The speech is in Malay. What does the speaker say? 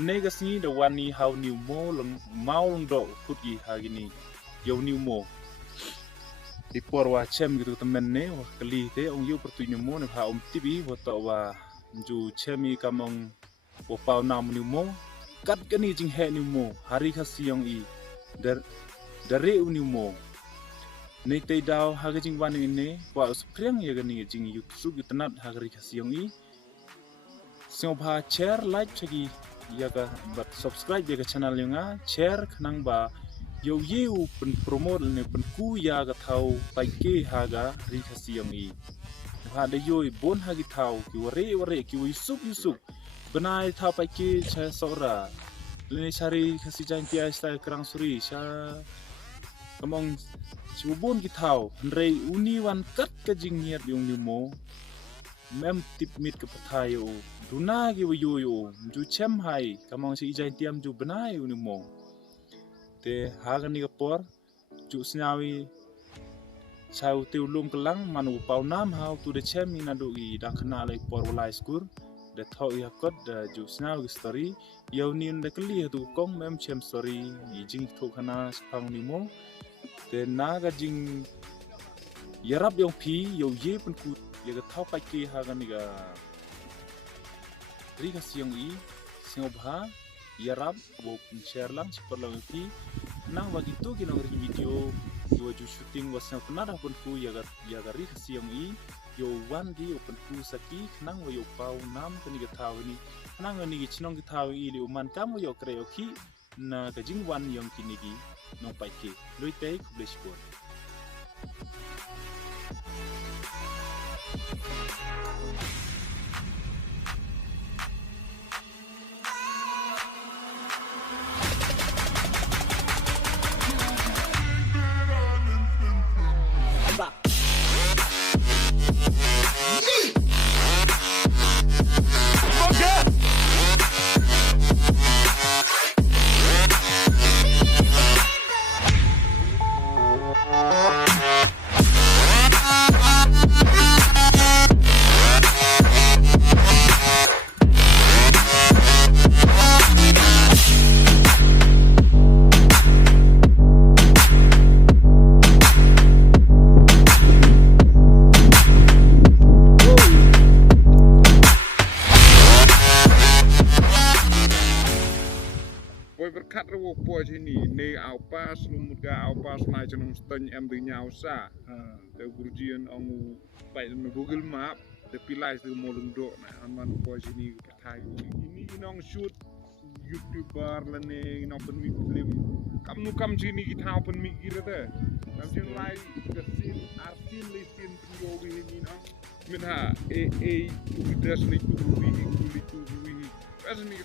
Negasi the one ni how new mo long Lyngdoh put i hagini yo new mo. Di porwa chem gitu temen ne wah kali te ong yo pertunya mo ne ha tibi wata wa ju chemi kamong wo pau nam new mo kat kani jing he new mo hari khasi yong i dari new mo. Nei te dau haga jing wan ne wa spreng ya gani jing YouTube gitanat hagari khasi yong i. Sing ba share like chagi yaga but subscribe yaga channel nga share khnang ba yo yeu pen promote ne pen ku yaga thau pai ke haga ri khasi yong i ha de yo bon hagi thau ki ware ki yusuk benai thau pai ke cha sora le sari khasi jang tia style krang suri sha kamong chubon ki thau rei uni wan kat ka jing niat yong ni mo mem tip mit ke pathai yo duna gi yo ju chem hai kamong si ijai tiam ju benai uni mo te hagan ni kapor ju snawi chau te ulum kelang manu pau nam how to the chem ina do gi da khna lai por walai skur de thau ya kot da ju snawi story yo nin de kli tu kong mem chem story i jing tho khana phang ni mo te naga jing yarab yong phi yo ye pen ku ye ga thau pai ki hagan ni ga ri ka siang i singobha yarab bo share lang super lang phi nang bagi tu ki nong video yo ju shooting was na nada pun ku ya ga ri ka siang i yo wan di open ku saki nang yo pau nam ni ga thau ni nang ni gi chinong gi thau i li man kam yo kre yo ki na ka jing wan yong ki ni gi nong pai ki loi te ku blish por berkat rewo po sini ne au pas lumutga au pas mai Nongstoin em de nyau sa de burjian ongu pai no Google Map de pilai de mo Lyngdoh na man po sini pathai ini nong shoot YouTuber la ne no pen mi film kam sini ki thau pen mi ki re kam sing lai ke sin artin le sin yo wi ni no min ha e dress ni tu wi pas ni